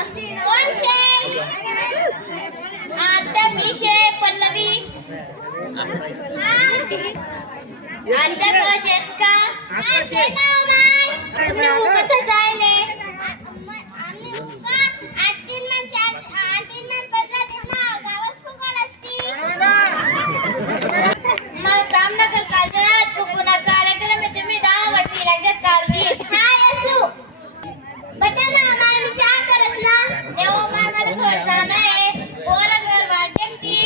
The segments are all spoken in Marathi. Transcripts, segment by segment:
कोण शे? आता मी शे पल्लवी. आता कशात का? शे ना माय. तुम्ही उगत जायले. मग काम न कर काल चुकून कार्यक्रम आहे तुम्ही 10 वर्षी लक्षात कालवी. हाय असू बटा ना माय मी चहा करत ना देव माय मला घर जाणं आहे पोरा घर वाटेल की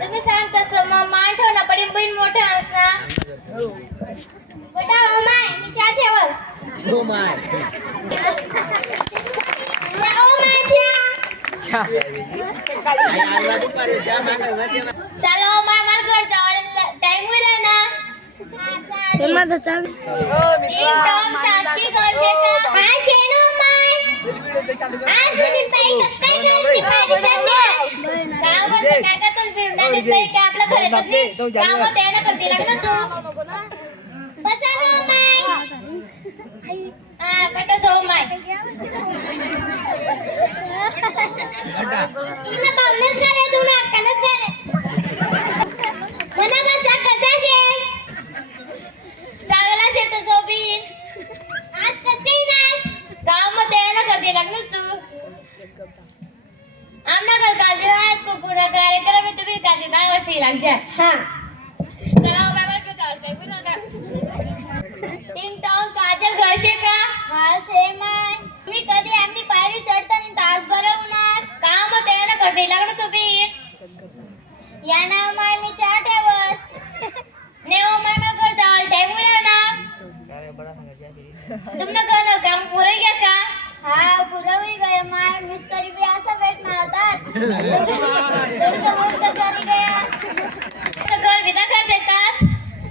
तुम्ही सांग तसं मग मान ठेव ना पडीन बहीण मोठा आहेस ना बटा हो माय मी चहा ठेवस हो माय हो माय चहा आई आला दुपारी चहा मागायला जाते ना. चलो माय मला घर जायला टाइम होईल ना. हे माझं चावी. एकदम साक्षी करते का? हाय शेनो माय. आज तुम्ही काय करते पाणी चढणे. गावात काय करतोस बिरडा देते का आपल्या घरात नाही. गावात यायला करते लागलं तू. बसा ना माय. हां बटा सो माय. तुला पावणेच झाले तुम्ही अक्कानच झाले. मना बसा कसा शे? चांगला शेत सोबीन. आज कसं नाही गावामध्ये यायला करते लागलं तू. आमना घर काळजी राहत कुकुडा कार्यक्रम तुम्ही काळजी नाव असेल लागजा. हां चला बाबा के चालते बोला ना. टिंग टॉंग काजल घरशे का? हां शे माय. तुम्ही कधी आम्ही पायरी चढताना तास भरवणार काम यायला करते लागलं तुम्ही. या नाव माय मी चहा ठेवस. नेव माय मग घर जाल टाइम होईल ना. तुमने कौन काम पूरा किया का? हाँ पूरा ही गया माय मिस्त्री भी ऐसा वेट मारता तुमको वोट कर जाने गया तो घर विदा कर देता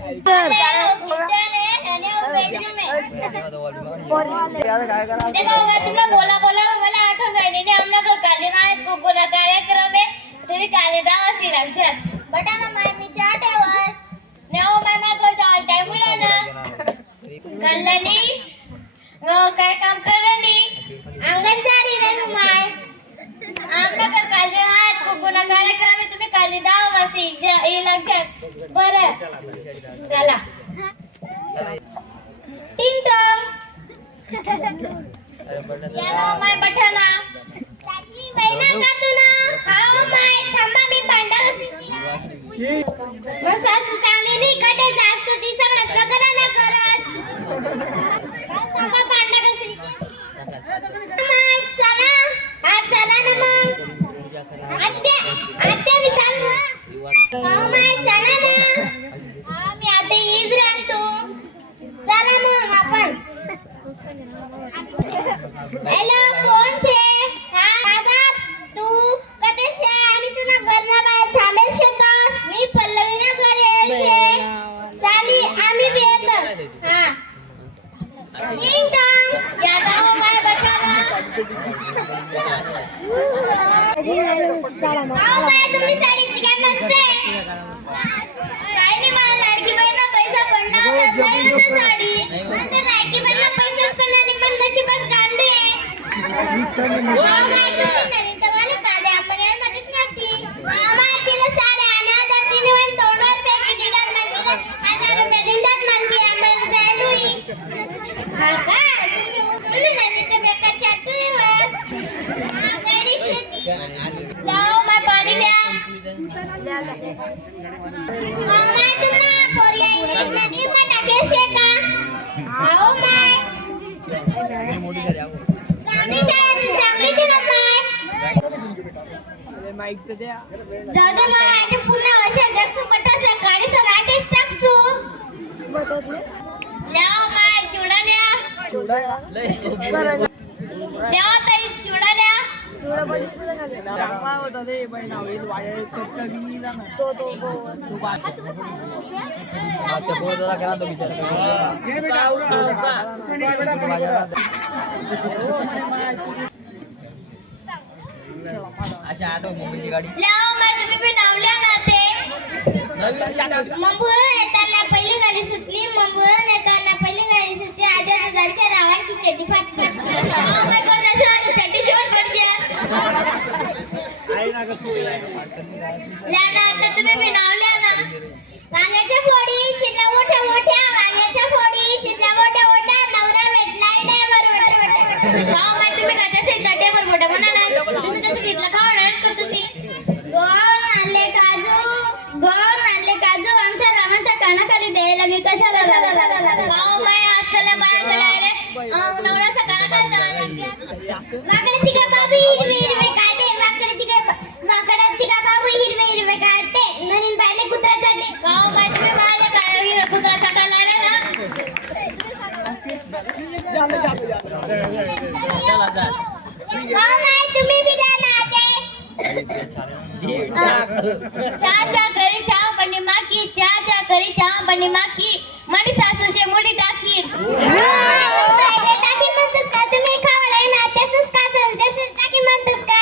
किचन है यानी वो बेडरूम है. देखो तुमने बोला मला आठवण राहिली नाही. आमना घर कालीनाथ कुकुना कार्यक्रम आहे तुम्ही कालीदाव अशी लागतात. बटा ना माय मी चहा ठेवस. नेव माय मग घर जाल टाइम होईल ना. कल्याणी काय काम करणी अंगणवाडी रे माय. आमना कर काळजी राहत कुकुना कार्यक्रम आहे तुम्ही काळजी दाव वासी हे लागतात. बरं चला टिंग टॉंग या माय बठाना चाची बहिणा का तू ना. हां माय थांबा मी पांडा कशी मग सासू चांगली नाही कडे जास्त ती सगळं सगळं ना करत. थांबा पांडा कशी माय चला आज चला ना मग आत्या मी चालू हां माय चला ना. हां मी आता येज राहतो चला मग आपण. हॅलो कोण छे? हां बाबा तू कते छे? आम्ही तुला घरना बाहेर थांबेल छे का? मी पल्लवी ना घर येईल छे. चाली आम्ही भी येतो. हां टिंग टॉंग या गाव काय बटाला. गाव काय तुम्ही साडी काय मस्त आहे. काय नाही मला लाडकी बहिणीला पैसा पडला होता नाही साडी. मला लाडकी बहिणीला पैसाच पडला नाही पण नशीबच गांडे आहे. गाव काय तुम्ही नवीन तवाने काले आपण यार मध्येच नव्हती. मामा तिला साडी आणा दातीने वन तोंडवर फेकी दिला म्हणजे हजार मेदिंदात मानती आम्हाला जायला होई. हां का तुम्ही नवीन ते बेकार चाटली वर. हां गैरी शेती लाओ मैं पाणी द्या. मामा तुला पोरी इंग्लिश मध्ये मग टाकेल शे का? हां माय गाणी शाळेत चांगली दिला माय. जाऊ दे माय आता पुन्हा वर्षात जगसू पटाचा गाडी सराटेच टाकसू. लाओ माय चुडा द्या. लाओ ताई चुडा द्या. चांगला होता ते पण होईल वायर कष्ट बी जाणार तो आता बोलतो करा तो विचार अशा आता मुंबईची गाडी लाओ माय तुम्ही पण नावल्या ना ते. मुंबईहून येताना पहिली गाडी सुटली. मुंबईहून येताना पहिली गाडी सुटली. आधी लड़के रावण की चड्डी फाट गाँव में कौन ऐसा है तो चड्डी शोर पड़ जाए लेना आता तुम्हें भी नाव लेना वांग्याच्या फोडी चिल्ला मोठ्या मोठ्या वांग्याच्या फोडी चिल्ला मोठ्या मोठ्या नवरा भेटलाय ड्रायव्हर गाँव में तुम्ही काय तसे चड्ड्यावर मोठा म्हणा नाही तुम्ही तसं घेतलं खावणार का तुम्ही गोड आणले काजू आमच्या रामाच्या कानाखाली द्यायला मी कशाला गाँव में आजकाल बाया डायरेक्ट नवराचा कानाखाली द्यावा लागते वाकडे तिकडे बाबू हिरवे हिरवे काढते वाकडे तिकडे बाबू हिरवे हिरवे काढते नवीन पाहिले कुत्रा चाटे गाँव में तुम्ही पाहिले काय कुत्रा चाटायला रे ना गाँव में तुम्ही भी जाना आते चाचा घरी चहा बनी माकी चाचा घरी चहा बनी माकी मनी सासूचे मुडी टाकी टाकी म्हणतस का तुम्ही खावडाय ना तसंच का टाकी म्हणतस का